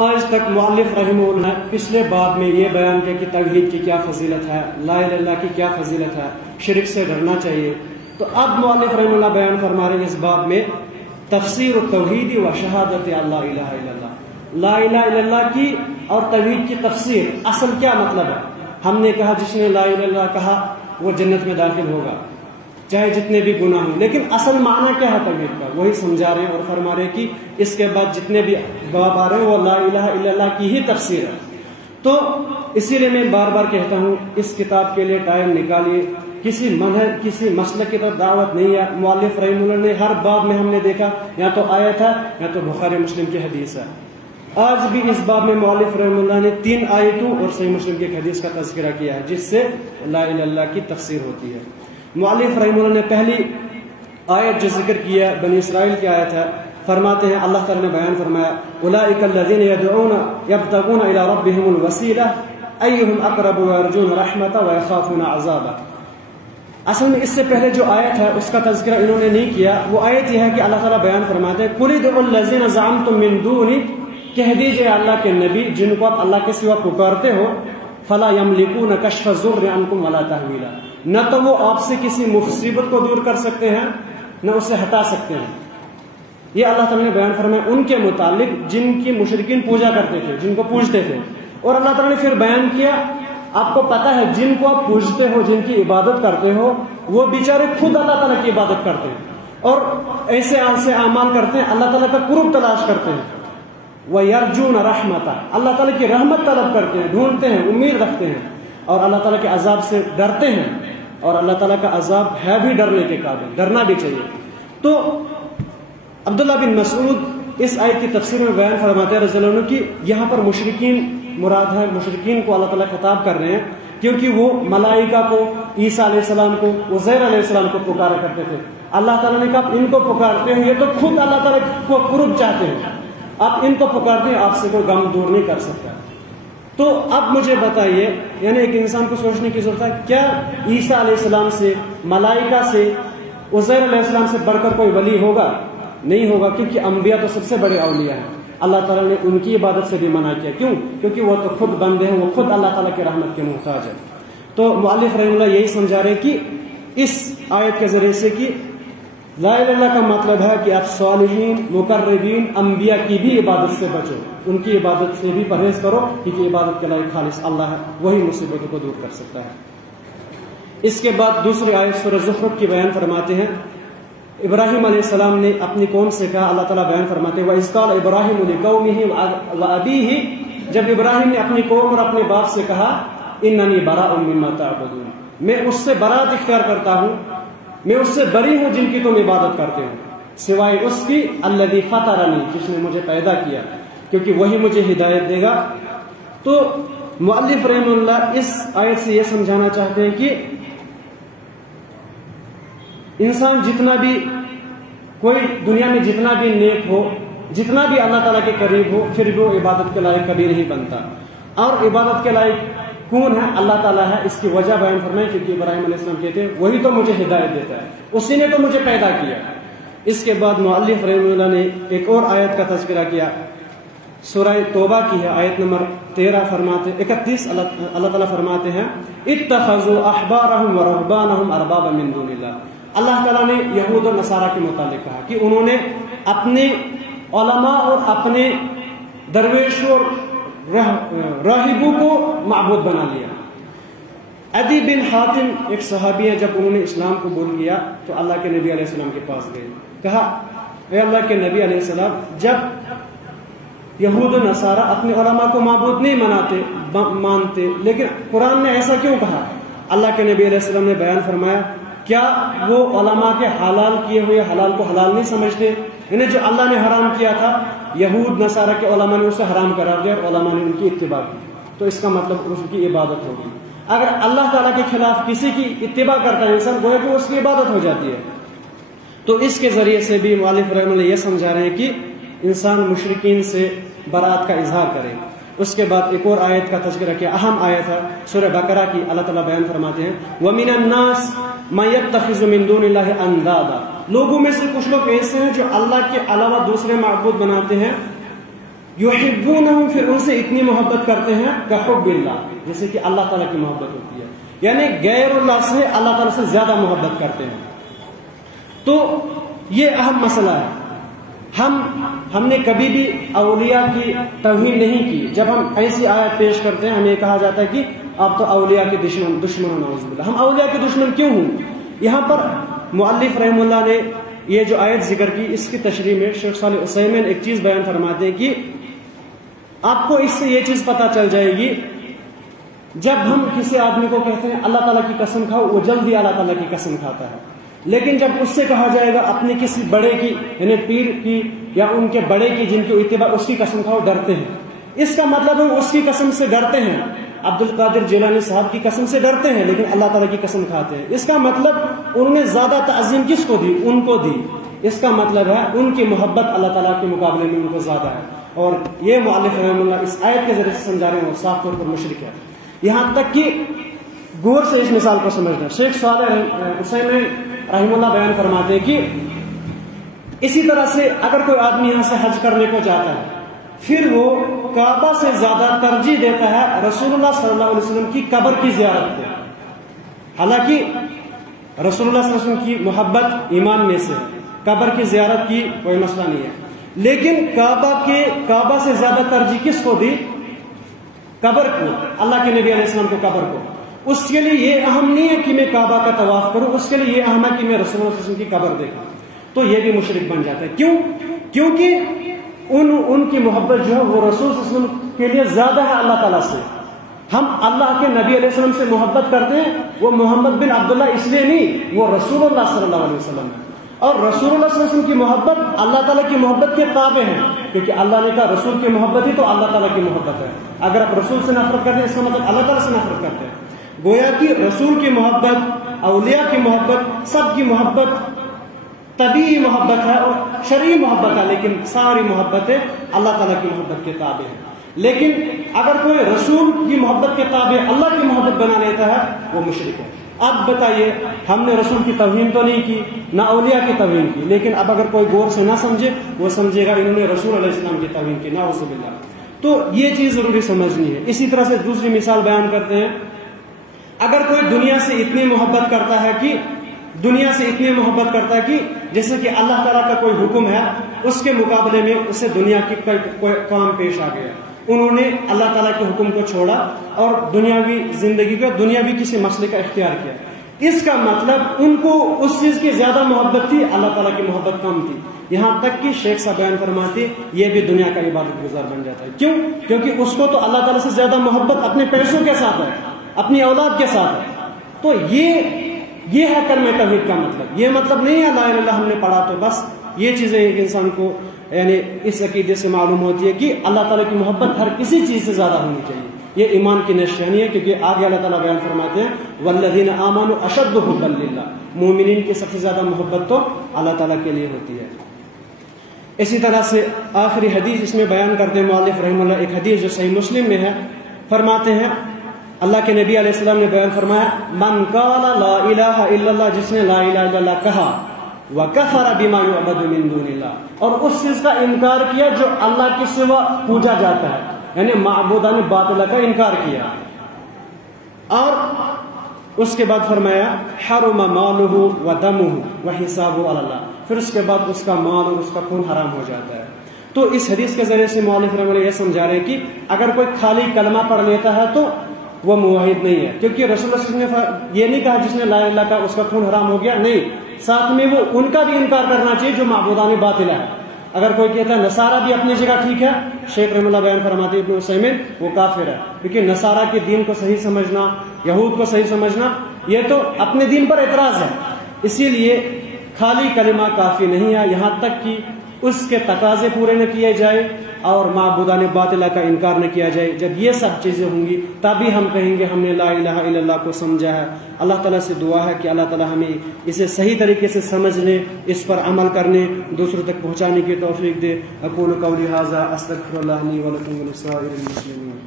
آج تک مؤلف رحمہ اللہ نے پچھلے باب میں یہ بیان کیا کہ توحید کی کیا فضیلت ہے، لا الہ الا اللہ کی کیا فضیلت ہے، شرک سے ڈرنا چاہیے. تو اب مؤلف رحمہ اللہ بیان فرما رہے ہیں اس باب میں تفسیر التوحید و شہادت اللہ الہ الا اللہ، لا الہ الا اللہ کی اور توحید کی تفسیر. اصل کیا مطلب ہے؟ ہم نے کہا جس نے لا الہ الا اللہ کہا وہ جنت میں داخل ہوگا چاہے جتنے بھی گناہ ہوں. لیکن اصل معنی کیا ہے توحید کا، وہی سمجھا رہے ہیں اور فرما رہے ہیں کہ اس کے بعد جتنے بھی باب آ رہے ہیں وہ لا الہ الا اللہ کی ہی تفسیر ہے. تو اسی لیے میں بار بار کہتا ہوں اس کتاب کے لیے ٹائم نکالیے. کسی منہج کسی مسلک کی طرف دعوت نہیں ہے. مؤلف رحمہ اللہ نے ہر باب میں ہم نے دیکھا یا تو آیت ہے یا تو بخاری مسلم کی حدیث ہے. آج بھی اس باب میں مؤلف رحمہ اللہ نے 3 آیتوں اور صحیح مسلم کی حدیث کا تذکرہ کیا ہے جس سے لا الہ الا اللہ کی تفسیر ہوتی ہے. مؤلف رحمہ اللہ نے پہلی آیت جو ذکر کیا بنی اسرائیل کی آیت ہے. فرماتے ہیں اللہ تعالیٰ نے بیان فرمایا اولئک الذین یدعون یبتغون الی ربہم الوسیلہ ایہم اقرب ویرجون رحمتہ ویخافون عذابہ. اصل میں اس سے پہلے جو آیت ہے اس کا تذکرہ انہوں نے نہیں کیا. وہ آیت یہ ہے کہ اللہ تعالیٰ بیان فرماتے ہیں قل ادعوا الذین زعمتم من دونہ، کہہ دیجئے اللہ کے نبی جن کو آپ اللہ کے سوا پکارتے ہو، فلا یملکون کشف الضر عنکم ولا تحویلا، نہ تو وہ آپ سے کسی مصیبت کو دور کر سکتے ہیں نہ اسے ہٹا سکتے ہیں. یہ اللہ تعالیٰ نے بیان فرمایا ان کے متعلق جن کی مشرکین پوجا کرتے تھے، جن کو پوجتے تھے. اور اللہ تعالیٰ نے پھر بیان کیا آپ کو پتا ہے جن کو آپ پوجتے ہو، جن کی عبادت کرتے ہو، وہ بیچارے خود اللہ تعالیٰ کی عبادت کرتے ہیں اور ایسے اعمال کرتے ہیں، اللہ تعالیٰ کا قرب تلاش کرتے ہیں. وَيَرْجُونَ رَحْمَتَ، اللہ تعالیٰ کی رحمت طلب کرتے ہیں، ڈھونڈتے ہیں، امید رکھتے ہیں اور اللہ تعالیٰ کے عذاب سے ڈرتے ہیں. اور اللہ تعالیٰ کا عذاب ہے بھی ڈرنے کے قابل، ڈرنا بھی چاہیے. تو عبداللہ بن مسعود اس آیت کی تفسیر میں بیان فرماتے ہیں رضی اللہ عنہ کی یہاں پر مشرکین مراد ہے. مشرکین کو اللہ تعالیٰ خطاب کر رہے ہیں کیونکہ وہ ملائکہ کو، عیسیٰ علیہ السلام کو، عزیر علیہ السلام کو پکارا کرتے تھے. اللہ تعالیٰ نے کہا ان کو پکارتے ہیں، یہ تو خود اللہ تعالیٰ کو قرب چاہتے ہیں، آپ ان کو پکارتے ہیں، آپ سے کوئی غم دور نہیں کر سکتا. تو اب مجھے بتائیے، یعنی ایک انسان کو سوچنے کی ضرورت ہے کیا عیسیٰ علیہ السلام سے، ملائکہ سے، عزیر علیہ السلام سے بڑھ کر کوئی ولی ہوگا؟ نہیں ہوگا، کیونکہ انبیاء تو سب سے بڑے اولیاء ہیں. اللہ تعالیٰ نے ان کی عبادت سے بھی منع کیا. کیوں؟ کیونکہ وہ تو خود بندے ہیں، وہ خود اللہ تعالیٰ کی رحمت کے محتاج ہے. تو مؤلف رحمہ اللہ یہی سمجھا رہے کہ اس آیت کے ذریعے سے کہ لا الہ الا اللہ کا مطلب ہے کہ آپ صالحین، مقربین، انبیاء کی بھی عبادت سے بچو، ان کی عبادت سے بھی پرہیز کرو کیونکہ عبادت کے لائق خالص اللہ ہے، وہی مصیبتوں کو دور کر سکتا ہے. اس کے بعد دوسری آیت سورہ زخرف کی بیان فرماتے ہیں ابراہیم علیہ السلام نے اپنی قوم سے کہا. اللہ تعالیٰ بیان فرماتے ہیں وَإِذْ قَالَ إِبْرَاهِيمُ لِقَوْمِهِ وَأَبِيهِ، جب ابراہیم نے اپنی قوم اور اپنے باپ سے کہا إِنَّنِي بَرَاءٌ مِّمَّا تَعْبُدُونَ، میں اس سے برات اختیار کرتا ہوں، میں اس سے بری ہوں جن کی تم عبادت کرتے ہو، سوائے اس کی الذی فطرنی، جس نے مجھے پیدا کیا، کیونکہ وہی مجھے ہدایت دے گا. تو مؤلف رحمہ اللہ اس آیت سے یہ سمجھانا چاہتے ہیں کہ انسان جتنا بھی، کوئی دنیا میں جتنا بھی نیک ہو، جتنا بھی اللہ تعالیٰ کے قریب ہو، پھر بھی وہ عبادت کے لائق کبھی نہیں بنتا. اور عبادت کے لائق کون ہے؟ اللہ تعالیٰ ہے. اس کی وجہ بیان فرمائیں کیونکہ ابراہیم علیہ السلام کہتے ہیں وہی تو مجھے ہدایت دیتا ہے، اسی نے تو مجھے پیدا کیا. اس کے بعد مؤلف رحمہ اللہ نے ایک اور آیت کا تذکرہ کیا، سورہ توبہ کی ہے، آیت نمبر 13 فرماتے 31 اللہ تعالیٰ فرماتے ہیں اتخذوا احبارهم ورهبانهم اربابا من دون اللہ. اللہ تعالیٰ نے یہود اور نصارہ کے متعلق کہا کہ انہوں نے اپنے علماء اور اپنے درویشوں اور راہبوں کو معبود بنا لیا. عدی بن حاتم ایک صحابی ہے، جب انہوں نے اسلام کو قبول کیا تو اللہ کے نبی علیہ السلام کے پاس گئے، کہا اے اللہ کے نبی علیہ السلام، جب یہود و نصارہ اپنے علماء کو معبود نہیں مانتے، لیکن قرآن نے ایسا کیوں کہا؟ اللہ کے نبی علیہ السلام نے بیان فرمایا کیا وہ علماء کے حلال کیے ہوئے حلال کو حلال نہیں سمجھتے؟ انہیں جو اللہ نے حرام کیا تھا یہود نصارہ کے علماء نے اسے حرام قرار دیا اور علماء نے ان کی اتباع کی، تو اس کا مطلب اس کی عبادت ہوگی. اگر اللہ تعالیٰ کے خلاف کسی کی اتباع کرتا ہے انسان، گویا کہ اس کی عبادت ہو جاتی ہے. تو اس کے ذریعے سے بھی مؤلف رحمہ اللہ یہ سمجھا رہے ہیں کہ انسان مشرکین سے برات کا اظہار کرے. اس کے بعد ایک اور آیت کا تذکرہ کیا، اہم آیت ہے سورہ بقرہ کی. اللہ تعالیٰ بیان فرماتے ہیں وَمِنَ النَّاسِ مَن يَتَّخِذُ مِن دُونِ اللَّهِ أَندَادًا، لوگوں میں سے کچھ لوگ ایسے ہیں جو اللہ کے علاوہ دوسرے معبود بناتے ہیں युहिब्बूनहुम, फिर उनसे इतनी मोहब्बत करते हैं कहुब्बिल्लाह, जैसे कि अल्लाह ताला की मोहब्बत होती है, यानी गैरुल्लाह से अल्लाह ताला से ज्यादा मोहब्बत करते हैं। तो ये अहम मसला है। हमने कभी भी औलिया की तौहीन नहीं की। जब हम ऐसी आयत पेश करते हैं हमें कहा जाता है कि आप तो औलिया के दुश्मन नौज़ुबिल्लाह। हम औलिया के दुश्मन क्यों हूं? यहाँ पर मुअल्लिफ रहमुल्लाह ने ये जो आयत जिक्र की, इसकी तशरीह में शेख सालेह उसैमीन एक चीज बयान फरमाते हैं कि आपको इससे ये चीज पता चल जाएगी, जब हम किसी आदमी को कहते हैं अल्लाह ताला की कसम खाओ, वो जल्दी अल्लाह ताला की कसम खाता है। लेकिन जब उससे कहा जाएगा अपने किसी बड़े की, यानी पीर की या उनके बड़े की जिनकी इत्तिबा, उसकी कसम खाओ, डरते हैं। इसका मतलब है उसकी कसम से डरते हैं, अब्दुल कादिर जिलानी साहब की कसम से डरते हैं, लेकिन अल्लाह ताला की कसम खाते हैं। इसका मतलब उन्होंने ज्यादा ताज़ीम किसको दी? उनको दी। इसका मतलब है उनकी मोहब्बत अल्लाह ताला के मुकाबले में उनको ज्यादा है। और ये मुअल्लिफ रहमतुल्लाह इस आयत के जरिए से समझा रहे हैं वो साफ तौर पर मुशरिक है। यहां तक कि गौर से इस मिसाल को समझना, शेख सालेह उसैमीन रहमतुल्लाह बयान फरमाते हैं कि इसी तरह से अगर कोई आदमी यहां से हज करने को जाता है, फिर वो काबा से ज्यादा तरजीह देता है रसूलुल्लाह सल्लल्लाहु अलैहि वसल्लम की कब्र की जियारत को। हालांकि रसूलुल्लाह सल्लल्लाहु अलैहि वसल्लम की मोहब्बत ईमान में से, कब्र की जियारत की कोई मसला नहीं है, लेकिन काबा से ज्यादा तरजीह किसको दी? कब्र को, अल्लाह के नबी अलैहि सलाम को, कब्र को। उसके लिए ये अहम नहीं है कि मैं काबा का तवाफ करूं, उसके लिए ये अहम है कि मैं रसूलुल्लाह सल्लल्लाहु अलैहि वसल्लम की कब्र देखूं। तो ये भी मुशरिक बन जाता है। क्यों? क्योंकि उनकी मोहब्बत जो है वो रसूल सल्लल्लाहु अलैहि वसल्लम के लिए ज्यादा है अल्लाह ताला से। हम अल्लाह के नबी अलैहि सलाम से मोहब्बत करते हैं, वो मोहम्मद बिन अब्दुल्लाह इसलिए नहीं, वो रसूलुल्लाह सल्लल्लाहु अलैहि वसल्लम है। और रसूलुल्लाह सल्लल्लाहु अलैहि वसल्लम की मोहब्बत अल्लाह ताला की मोहब्बत के ताबे है, क्योंकि अल्लाह ने कहा रसूल की मोहब्बत ही तो अल्लाह ताला की मोहब्बत है। अगर आप रसूल से नफरत करते हैं इसका मतलब अल्लाह ताला से नफरत करते हैं। गोया कि रसूल की मोहब्बत, औलिया की मोहब्बत, सबकी मोहब्बत तभी मोहब्बत है और शरई मोहब्बत है, लेकिन सारी मोहब्बतें अल्लाह ताला की मोहब्बत के ताबे हैं। लेकिन अगर कोई रसूल की मोहब्बत के ताबे अल्लाह की मोहब्बत बना लेता है वो मुशरिक है। अब बताइए, हमने रसूल की तौहीन तो नहीं की, ना औलिया की तौहीन की, लेकिन अब अगर कोई गौर से ना समझे वो समझेगा इन्होंने रसूल अलैहिस्सलाम की तौहीन की, नाउज़ुबिल्लाह। तो ये चीज जरूरी समझनी है। इसी तरह से दूसरी मिसाल बयान करते हैं, अगर कोई दुनिया से इतनी मोहब्बत करता है कि जैसे कि अल्लाह ताला का कोई हुक्म है, उसके मुकाबले में उसे दुनिया की कोई काम पेश आ गया, उन्होंने अल्लाह ताला के हुक्म को छोड़ा और दुनियावी जिंदगी का, दुनियावी किसी मसले का इख्तियार किया। इसका मतलब उनको उस चीज की ज्यादा मोहब्बत थी, अल्लाह ताला की मोहब्बत कम थी। यहां तक कि शेख साहब बयान फरमाते ये भी दुनिया का इबादत गुजार बन जाता है। क्यों? क्योंकि उसको तो अल्लाह ताला से ज्यादा मोहब्बत अपने पैसों के साथ है, अपनी औलाद के साथ है। तो ये है कलमे तौहीद का मतलब। ये मतलब नहीं है ला इलाहा इल्लल्लाह हमने पढ़ा तो बस। ये चीजें एक इंसान को यानी इस अकीदे से मालूम होती है कि अल्लाह ताला की मोहब्बत हर किसी चीज से ज्यादा होनी चाहिए। ये ईमान की निशानी है, क्योंकि आगे अल्लाह ताला बयान फरमाते हैं वल्लज़ीना आमनू अशद्दु हुब्बन लिल्लाह, मोमिनीन की सबसे ज्यादा मोहब्बत तो अल्लाह ताला के लिए होती है। इसी तरह से आखिरी हदीस इसमें बयान करते हैं मुअल्लिफ रहमतुल्लाह, एक हदीस जो सही मुस्लिम में है, फरमाते हैं अल्लाह के नबी अलैहिस्सलाम ने बयान फरमाया मन क़ाला ला इलाहा इल्लल्लाह, जिसने ला इलाहा इल्लल्लाह कहा, व कफ़र बिमा युअबदु मिन दूनिल्लाह, और उस चीज का इनकार किया जो अल्लाह के सिवा पूजा जाता है, यानी माबूदान बातिला का इनकार किया। और उसके बाद फरमाया हरमा मालुहु व दमुहु व हिसाबुहु अलल्लाह, फिर उसके बाद उसका माल और उसका खून हराम हो जाता है। तो इस हदीस के जरिए से मौलिफ रहमतुल्लाह यह समझा रहे हैं कि अगर कोई खाली कलमा पढ़ लेता है तो वो मुवाहिद नहीं है, क्योंकि रसूलुल्लाह ने ये नहीं कहा जिसने ला इलाहा का उसका खून हराम हो गया, नहीं, साथ में वो उनका भी इनकार करना चाहिए जो माबूदान बातिला है। अगर कोई कहता है नसारा भी अपनी जगह ठीक है, शेख रहमतुल्लाह बयान फरमाते इब्न उसैमीन वो काफिर है, क्योंकि नसारा के दीन को सही समझना, यहूद को सही समझना, ये तो अपने दीन पर एतराज है। इसीलिए खाली कलिमा काफी नहीं है, यहां तक कि उसके तकाजे पूरे न किए जाए और माबूदान बातिला का इनकार न किया जाए। जब ये सब चीजें होंगी तभी हम कहेंगे हमने ला इलाहा इल्लल्लाह को समझा है। अल्लाह ताला से दुआ है कि अल्लाह ताला हमें इसे सही तरीके से समझने, इस पर अमल करने, दूसरों तक पहुंचाने की तौफीक दे। अक़ूलु क़ौली हाज़ा अस्तग़फ़िरुल्लाह ली व लकुम व लिसाइरिल मुस्लिमीन।